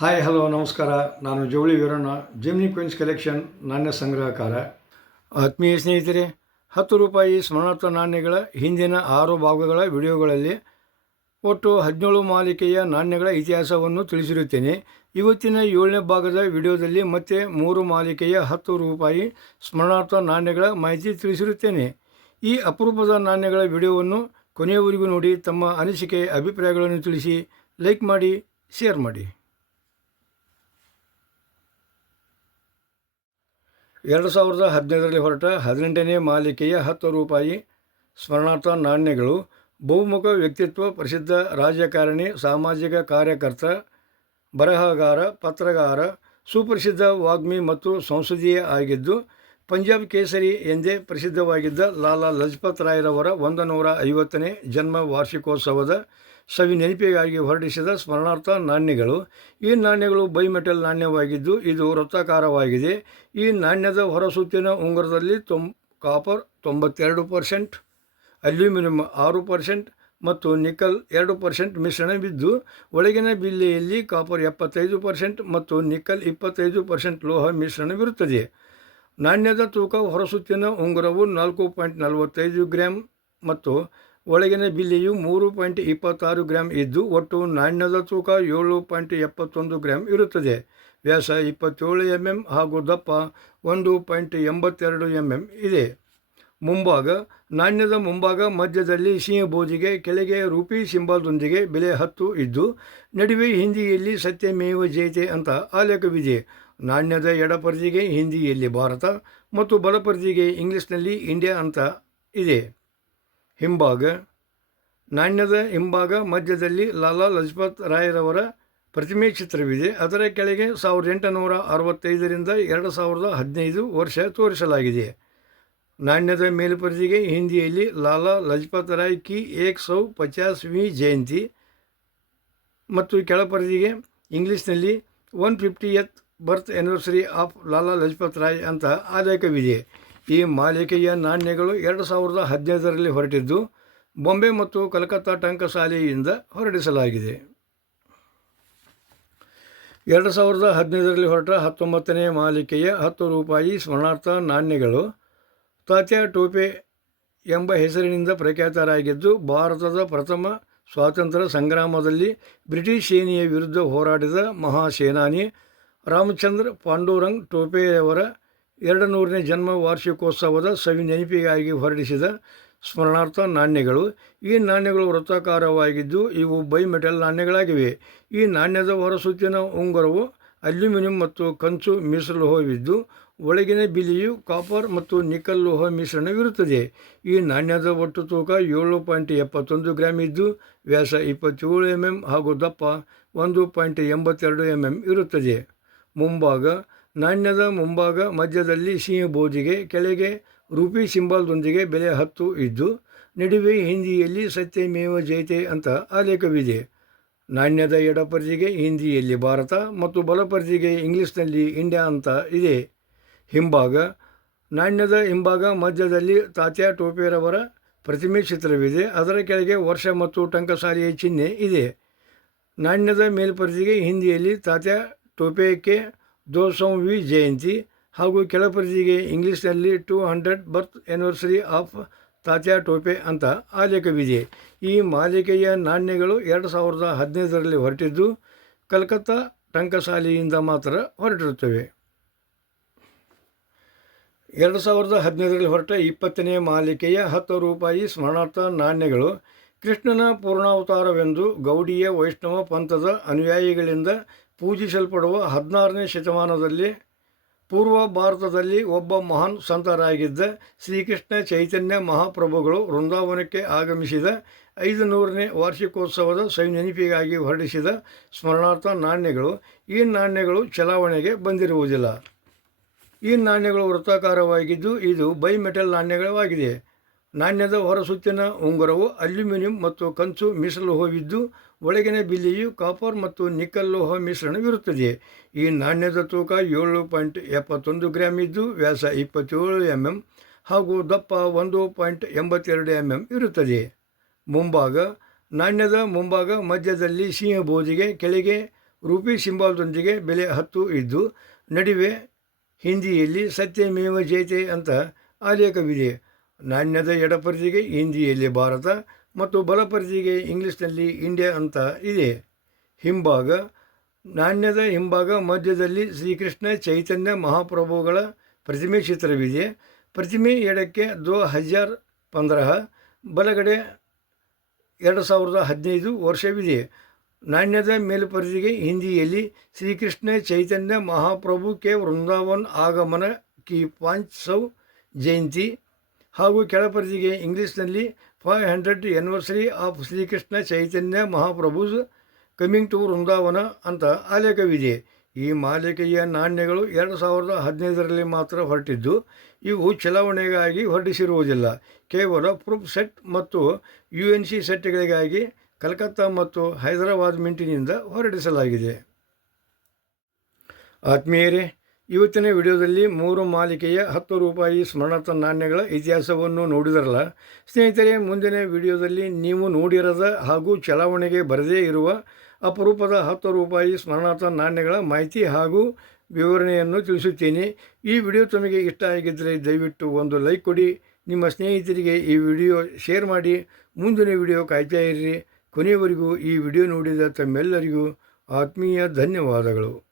Hi hello ನಮಸ್ಕಾರ. ನಾನು ಜವಳಿ ವೀರಣ್ಣ. ಜಿಮ್ನಿ ಕ್ವೀನ್ಸ್ ಕಲೆಕ್ಷನ್ ನಾಣ್ಯ ಸಂಗ್ರಹಕಾರ. ಆತ್ಮೀಯ ಸ್ನೇಹಿತರೆ, ಹತ್ತು ರೂಪಾಯಿ ಸ್ಮರಣಾರ್ಥ ನಾಣ್ಯಗಳ ಹಿಂದಿನ ಆರು ಭಾಗಗಳ ವಿಡಿಯೋಗಳಲ್ಲಿ ಒಟ್ಟು ಹದಿನೇಳು ಮಾಲಿಕೆಯ ನಾಣ್ಯಗಳ ಇತಿಹಾಸವನ್ನು ತಿಳಿಸಿರುತ್ತೇನೆ. ಇವತ್ತಿನ ಏಳನೇ ಭಾಗದ ವಿಡಿಯೋದಲ್ಲಿ ಮತ್ತೆ ಮೂರು ಮಾಲಿಕೆಯ ಹತ್ತು ರೂಪಾಯಿ ಸ್ಮರಣಾರ್ಥ ನಾಣ್ಯಗಳ ಮಾಹಿತಿ ತಿಳಿಸಿರುತ್ತೇನೆ. ಈ ಅಪರೂಪದ ನಾಣ್ಯಗಳ ವಿಡಿಯೋವನ್ನು ಕೊನೆಯವರೆಗೂ ನೋಡಿ, ತಮ್ಮ ಅನಿಸಿಕೆ, ಅಭಿಪ್ರಾಯಗಳನ್ನು ತಿಳಿಸಿ, ಲೈಕ್ ಮಾಡಿ, ಶೇರ್ ಮಾಡಿ. ಎರಡು ಸಾವಿರದ ಹದಿನೈದರಲ್ಲಿ ಹೊರಟ ಹದಿನೆಂಟನೇ ಮಾಲಿಕೆಯ ಹತ್ತು ರೂಪಾಯಿ ಸ್ಮರಣಾರ್ಥ ನಾಣ್ಯಗಳು, ಬಹುಮುಖ ವ್ಯಕ್ತಿತ್ವ ಪ್ರಸಿದ್ಧ ರಾಜಕಾರಣಿ, ಸಾಮಾಜಿಕ ಕಾರ್ಯಕರ್ತ, ಬರಹಗಾರ, ಪತ್ರಗಾರ, ಸುಪ್ರಸಿದ್ಧ ವಾಗ್ಮಿ ಮತ್ತು ಸಂಸದೀಯ ಆಗಿದ್ದು ಪಂಜಾಬ್ ಕೇಸರಿ ಎಂದೇ ಪ್ರಸಿದ್ಧವಾಗಿದ್ದ ಲಾಲಾ ಲಜಪತ್ ರಾಯರವರ ಒಂದು ನೂರ ಐವತ್ತನೇ ಜನ್ಮ ವಾರ್ಷಿಕೋತ್ಸವದ ಸವಿ ನೆನಪಿಗಾಗಿ ಹೊರಡಿಸಿದ ಸ್ಮರಣಾರ್ಥ ನಾಣ್ಯಗಳು. ಈ ನಾಣ್ಯಗಳು ಬೈಮೆಟಲ್ ನಾಣ್ಯವಾಗಿದ್ದು, ಇದು ವೃತ್ತಾಕಾರವಾಗಿದೆ. ಈ ನಾಣ್ಯದ ಹೊರಸುತ್ತಿನ ಉಂಗುರದಲ್ಲಿ ತೊಂ, ಕಾಪರ್ ತೊಂಬತ್ತೆರಡು ಪರ್ಸೆಂಟ್, ಅಲ್ಯೂಮಿನಿಯಂ ಆರು ಪರ್ಸೆಂಟ್ ಮತ್ತು ನಿಕಲ್ ಎರಡು ಪರ್ಸೆಂಟ್ ಮಿಶ್ರಣವಿದ್ದು ಒಳಗಿನ ಬಿಲ್ಲೆಯಲ್ಲಿ ಕಾಪರ್ ಎಪ್ಪತ್ತೈದು ಪರ್ಸೆಂಟ್ ಮತ್ತು ನಿಕಲ್ ಇಪ್ಪತ್ತೈದು ಪರ್ಸೆಂಟ್ ಲೋಹ ಮಿಶ್ರಣವಿರುತ್ತದೆ. ನಾಣ್ಯದ ತೂಕ ಹೊರಸುತ್ತಿನ ಉಂಗುರವು ನಾಲ್ಕು ಪಾಯಿಂಟ್ ನಲವತ್ತೈದು ಗ್ರಾಮ್ ಮತ್ತು ಒಳಗಿನ ಬಿಲ್ಲೆಯು ಮೂರು ಪಾಯಿಂಟ್ ಇಪ್ಪತ್ತಾರು ಗ್ರಾಮ್ ಇದ್ದು ಒಟ್ಟು ನಾಣ್ಯದ ತೂಕ ಏಳು ಪಾಯಿಂಟ್ ಎಪ್ಪತ್ತೊಂದು ಗ್ರಾಮ್ ಇರುತ್ತದೆ. ವ್ಯಾಸ ಇಪ್ಪತ್ತೇಳು ಎಂ ಎಂ ಹಾಗೂ ದಪ್ಪ ಒಂದು ಪಾಯಿಂಟ್ ಎಂಬತ್ತೆರಡು ಎಂ ಎಂ ಇದೆ. ಮುಂಭಾಗ, ನಾಣ್ಯದ ಮುಂಭಾಗ ಮಧ್ಯದಲ್ಲಿ ಸಿಂಹಬೋಜಿಗೆ ಕೆಳಗೆ ರೂಪಿ ಸಿಂಬಲ್ದೊಂದಿಗೆ ಬೆಲೆ ಹತ್ತು ಇದ್ದು, ನಡುವೆ ಹಿಂದಿಯಲ್ಲಿ ಸತ್ಯಮೇವ ಜಯತೆ ಅಂತ ಆಲೇಖವಿದೆ. ನಾಣ್ಯದ ಎಡಪರ್ಜಿಗೆ ಹಿಂದಿಯಲ್ಲಿ ಭಾರತ ಮತ್ತು ಬಲಪರ್ಜಿಗೆ ಇಂಗ್ಲೀಷ್ನಲ್ಲಿ ಇಂಡಿಯಾ ಅಂತ ಇದೆ. ಹಿಂಭಾಗ. ನಾಣ್ಯದ ಹಿಂಭಾಗ ಮಧ್ಯದಲ್ಲಿ ಲಾಲಾ ಲಜಪತ್ ರಾಯರವರ ಪ್ರತಿಮೆ ಚಿತ್ರವಿದೆ. ಅದರ ಕೆಳಗೆ ಸಾವಿರದ ಎಂಟುನೂರ ಅರವತ್ತೈದರಿಂದ ಎರಡು ಸಾವಿರದ ಹದಿನೈದು ವರ್ಷ ತೋರಿಸಲಾಗಿದೆ. ನಾಣ್ಯದ ಮೇಲ್ಪರ್ದಿಗೆ ಹಿಂದಿಯಲ್ಲಿ ಲಾಲಾ ಲಜಪತ್ ರಾಯ್ ಕಿ ಏಕ್ ಸೌ ಪಚಾಸ್ವಿ ಜಯಂತಿ ಮತ್ತು ಕೆಳಪರಿಧಿಗೆ ಇಂಗ್ಲೀಷ್ನಲ್ಲಿ one fiftieth birth anniversary of Lala Lajpat Rai ಅಂತ ಆದಾಯಕವಿದೆ. ಈ ಮಾಲಿಕೆಯ ನಾಣ್ಯಗಳು ಎರಡು ಸಾವಿರದ ಹದಿನೈದರಲ್ಲಿ ಹೊರಟಿದ್ದು, ಬೊಂಬೆ ಮತ್ತು ಕಲ್ಕತ್ತಾ ಟಂಕಶಾಲೆಯಿಂದ ಹೊರಡಿಸಲಾಗಿದೆ. ಎರಡು ಸಾವಿರದ ಹದಿನೈದರಲ್ಲಿ ಹೊರಟ ಹತ್ತೊಂಬತ್ತನೇ ಮಾಲಿಕೆಯ ಹತ್ತು ರೂಪಾಯಿ ಸ್ಮರಣಾರ್ಥ ನಾಣ್ಯಗಳು ತಾತ್ಯ ಟೋಪೆ ಎಂಬ ಹೆಸರಿನಿಂದ ಪ್ರಖ್ಯಾತರಾಗಿದ್ದು, ಭಾರತದ ಪ್ರಥಮ ಸ್ವಾತಂತ್ರ್ಯ ಸಂಗ್ರಾಮದಲ್ಲಿ ಬ್ರಿಟಿಷ್ ಸೇನೆಯ ವಿರುದ್ಧ ಹೋರಾಡಿದ ಮಹಾಸೇನಾನಿ ರಾಮಚಂದ್ರ ಪಾಂಡುರಂಗ್ ಟೋಪೆಯವರ ಎರಡು ನೂರನೇ ಜನ್ಮ ವಾರ್ಷಿಕೋತ್ಸವದ ಸವಿ ನೆನಪಿಗಾಗಿ ಹೊರಡಿಸಿದ ಸ್ಮರಣಾರ್ಥ ನಾಣ್ಯಗಳು. ಈ ನಾಣ್ಯಗಳು ವೃತ್ತಾಕಾರವಾಗಿದ್ದು ಇವು ಬೈಮೆಟಲ್ ನಾಣ್ಯಗಳಾಗಿವೆ. ಈ ನಾಣ್ಯದ ಹೊರಸುತ್ತಿನ ಉಂಗುರವು ಅಲ್ಯೂಮಿನಿಯಂ ಮತ್ತು ಕಂಚು ಮೀಸಲೋಹವಿದ್ದು ಒಳಗಿನ ಬಿಲಿಯು ಕಾಪರ್ ಮತ್ತು ನಿಕಲ್ ಲೋಹ ಮಿಶ್ರಣವಿರುತ್ತದೆ ಈ ನಾಣ್ಯದ ಒಟ್ಟು ತೂಕ ಏಳು ಪಾಯಿಂಟ್ ಎಪ್ಪತ್ತೊಂದು ಗ್ರಾಮ್ ಇದ್ದು, ವ್ಯಾಸ ಇಪ್ಪತ್ತೇಳು ಎಂ ಎಂ ಹಾಗೂ ದಪ್ಪ ಒಂದು ಪಾಯಿಂಟ್ ಎಂಬತ್ತೆರಡು ಎಂ ಎಂ ಇರುತ್ತದೆ. ಮುಂಭಾಗ, ನಾಣ್ಯದ ಮುಂಭಾಗ, ಮಧ್ಯದಲ್ಲಿ ಸಿಂಹಬೋಧಿಗೆ ಕೆಳಗೆ ರೂಪಿ ಸಿಂಬಲ್ದೊಂದಿಗೆ ಬೆಲೆ ಹತ್ತು ಇದ್ದು, ನಡುವೆ ಹಿಂದಿಯಲ್ಲಿ ಸತ್ಯಮೇವ ಜಯತೆ ಅಂತ ಆಲೇಖವಿದೆ. ನಾಣ್ಯದ ಎಡಪರ್ಜಿಗೆ ಹಿಂದಿಯಲ್ಲಿ ಭಾರತ ಮತ್ತು ಬಲಪರ್ಜಿಗೆ ಇಂಗ್ಲೀಷ್ನಲ್ಲಿ ಇಂಡಿಯಾ ಅಂತ ಇದೆ. ಹಿಂಭಾಗ, ನಾಣ್ಯದ ಹಿಂಭಾಗ, ಮಧ್ಯದಲ್ಲಿ ತಾತ್ಯ ಟೋಪೆರವರ ಪ್ರತಿಮೆ ಚಿತ್ರವಿದೆ. ಅದರ ಕೆಳಗೆ ವರ್ಷ ಮತ್ತು ಟಂಕಸಾಲಿಯ ಚಿಹ್ನೆ ಇದೆ. ನಾಣ್ಯದ ಮೇಲ್ಪರ್ಜಿಗೆ ಹಿಂದಿಯಲ್ಲಿ ತಾತ್ಯಾ ಟೋಪೆಕ್ಕೆ ದೋಸಂವಿ ಜಯಂತಿ ಹಾಗೂ ಕೆಳಪರ್ಜಿಗೆ ಇಂಗ್ಲೀಷ್ನಲ್ಲಿ two hundred birth anniversary of Tatya Tope ಅಂತ ಆಲೇಖವಿದೆ. ಈ ಮಾಲಿಕೆಯ ನಾಣ್ಯಗಳು ಎರಡು ಸಾವಿರದ ಹದಿನೈದರಲ್ಲಿ ಹೊರಟಿದ್ದು ಕಲ್ಕತ್ತಾ ಟಂಕಸಾಲಿಯಿಂದ ಮಾತ್ರ ಹೊರಟಿರುತ್ತವೆ. ಎರಡು ಸಾವಿರದ ಹದಿನೈದರಲ್ಲಿ ಹೊರಟ ಇಪ್ಪತ್ತನೇ ಮಾಲಿಕೆಯ ಹತ್ತು ರೂಪಾಯಿ ಸ್ಮರಣಾರ್ಥ ನಾಣ್ಯಗಳು ಕೃಷ್ಣನ ಪೂರ್ಣಾವತಾರವೆಂದು ಗೌಡಿಯ ವೈಷ್ಣವ ಪಂಥದ ಅನುಯಾಯಿಗಳಿಂದ ಪೂಜಿಸಲ್ಪಡುವ ಹದಿನಾರನೇ ಶತಮಾನದಲ್ಲಿ ಪೂರ್ವ ಭಾರತದಲ್ಲಿ ಒಬ್ಬ ಮಹಾನ್ ಸಂತರಾಗಿದ್ದ ಶ್ರೀಕೃಷ್ಣ ಚೈತನ್ಯ ಮಹಾಪ್ರಭುಗಳು ವೃಂದಾವನಕ್ಕೆ ಆಗಮಿಸಿದ ಐದು ನೂರನೇ ವಾರ್ಷಿಕೋತ್ಸವದ ಸೈನೆನಪಿಗಾಗಿ ಹೊರಡಿಸಿದ ಸ್ಮರಣಾರ್ಥ ನಾಣ್ಯಗಳು, ಈ ನಾಣ್ಯಗಳು ಚಲಾವಣೆಗೆ ಬಂದಿರುವುದಿಲ್ಲ. ಈ ನಾಣ್ಯಗಳು ವೃತ್ತಾಕಾರವಾಗಿದ್ದು ಇದು ಬೈ ಮೆಟಲ್ ನಾಣ್ಯಗಳಾಗಿದೆ ನಾಣ್ಯದ ಹೊರಸುತ್ತಿನ ಉಂಗುರವು ಅಲ್ಯೂಮಿನಿಯಂ ಮತ್ತು ಕಂಚು ಮೀಸಲೋಹವಿದ್ದು ಒಳಗಿನ ಬಿಲ್ಲಿಯು ಕಾಪರ್ ಮತ್ತು ನಿಕ್ಕಲ್ ಲೋಹ ಮಿಶ್ರಣವಿರುತ್ತದೆ ಈ ನಾಣ್ಯದ ತೂಕ ಏಳು ಪಾಯಿಂಟ್ ಎಪ್ಪತ್ತೊಂದು ಗ್ರಾಮ್ ಇದ್ದು, ವ್ಯಾಸ ಇಪ್ಪತ್ತೇಳು ಎಂ ಎಂ ಹಾಗೂ ದಪ್ಪ ಒಂದು ಪಾಯಿಂಟ್ ಎಂಬತ್ತೆರಡು ಎಂ ಎಂ ಇರುತ್ತದೆ. ಮುಂಭಾಗ, ನಾಣ್ಯದ ಮುಂಭಾಗ ಮಧ್ಯದಲ್ಲಿ ಸಿಂಹ ಬೋಧಿಗೆ ಕೆಳಗೆ ರೂಪಿ ಸಿಂಬಾಲ್ದೊಂದಿಗೆ ಬೆಲೆ ಹತ್ತು ಇದ್ದು, ನಡುವೆ ಹಿಂದಿಯಲ್ಲಿ ಸತ್ಯಮೇವ ಜಯತೆ ಅಂತ ಆಲೇಖವಿದೆ. ನಾಣ್ಯದ ಎಡಪರಿಧಿಗೆ ಹಿಂದಿಯಲ್ಲಿ ಭಾರತ ಮತ್ತು ಬಲಪರಿಧಿಗೆ ಇಂಗ್ಲೀಷ್ನಲ್ಲಿ ಇಂಡಿಯಾ ಅಂತ ಇದೆ. ಹಿಂಭಾಗ, ನಾಣ್ಯದ ಹಿಂಭಾಗ ಮಧ್ಯದಲ್ಲಿ ಶ್ರೀಕೃಷ್ಣ ಚೈತನ್ಯ ಮಹಾಪ್ರಭುಗಳ ಪ್ರತಿಮೆ ಚಿತ್ರವಿದೆ. ಪ್ರತಿಮೆ ಎಡಕ್ಕೆ ದೋ ಹಜಾರ್ ಪಂದ್ರಹ, ಬಲಗಡೆ ಎರಡು ಸಾವಿರದ ಹದಿನೈದು ವರ್ಷವಿದೆ. ನಾಣ್ಯದ ಮೇಲ್ಪರಿಧಿಗೆ ಹಿಂದಿಯಲ್ಲಿ ಶ್ರೀಕೃಷ್ಣ ಚೈತನ್ಯ ಮಹಾಪ್ರಭು ಕೆ ವೃಂದಾವನ್ ಆಗಮನ ಕಿ ಪಾಂಚ್ ಸೌ ಜಯಂತಿ. ಹಾಗೂ ಕೆಳಪರಿಧಿಗೆ ಇಂಗ್ಲೀಷ್ನಲ್ಲಿ five hundred anniversary of Srikrishna Chaitanya Mahaprabhu's coming to Vrindavan ಅಂತ ಆಲೇಖವಿದೆ. ಈ ಮಾಲಿಕೆಯ ನಾಣ್ಯಗಳು ಎರಡು ಸಾವಿರದ ಹದಿನೈದರಲ್ಲಿ ಮಾತ್ರ ಹೊರಟಿದ್ದು, ಇವು ಚಲಾವಣೆಗಾಗಿ ಹೊರಡಿಸಿರುವುದಿಲ್ಲ ಕೇವಲ ಪ್ರೂಫ್ ಸೆಟ್ ಮತ್ತು ಯು ಎನ್ ಸಿ ಸೆಟ್ಗಳಿಗಾಗಿ ಕಲ್ಕತ್ತಾ ಮತ್ತು ಹೈದರಾಬಾದ್ ಮಿಂಟಿನಿಂದ ಹೊರಡಿಸಲಾಗಿದೆ. ಆತ್ಮೀಯರೇ ಇವತ್ತಿನ ವಿಡಿಯೋದಲ್ಲಿ ಮೂರು ಮಾಲಿಕೆಯ ಹತ್ತು ರೂಪಾಯಿ ಸ್ಮರಣಾರ್ಥ ನಾಣ್ಯಗಳ ಇತಿಹಾಸವನ್ನು ನೋಡಿದರಲ್ಲ. ಸ್ನೇಹಿತರೆ, ಮುಂದಿನ ವಿಡಿಯೋದಲ್ಲಿ ನೀವು ನೋಡಿರದ ಹಾಗೂ ಚಲಾವಣೆಗೆ ಬರದೇ ಇರುವ ಅಪರೂಪದ ಹತ್ತು ರೂಪಾಯಿ ಸ್ಮರಣಾರ್ಥ ನಾಣ್ಯಗಳ ಮಾಹಿತಿ ಹಾಗೂ ವಿವರಣೆಯನ್ನು ತಿಳಿಸುತ್ತೇನೆ. ಈ ವಿಡಿಯೋ ತಮಗೆ ಇಷ್ಟ ಆಗಿದ್ದರೆ ದಯವಿಟ್ಟು ಒಂದು ಲೈಕ್ ಕೊಡಿ. ನಿಮ್ಮ ಸ್ನೇಹಿತರಿಗೆ ಈ ವಿಡಿಯೋ ಶೇರ್ ಮಾಡಿ. ಮುಂದಿನ ವಿಡಿಯೋ ಕಾಯ್ತಾ ಇರ್ರಿ ಕೊನೆಯವರೆಗೂ ಈ ವಿಡಿಯೋ ನೋಡಿದ ತಮ್ಮೆಲ್ಲರಿಗೂ ಆತ್ಮೀಯ ಧನ್ಯವಾದಗಳು.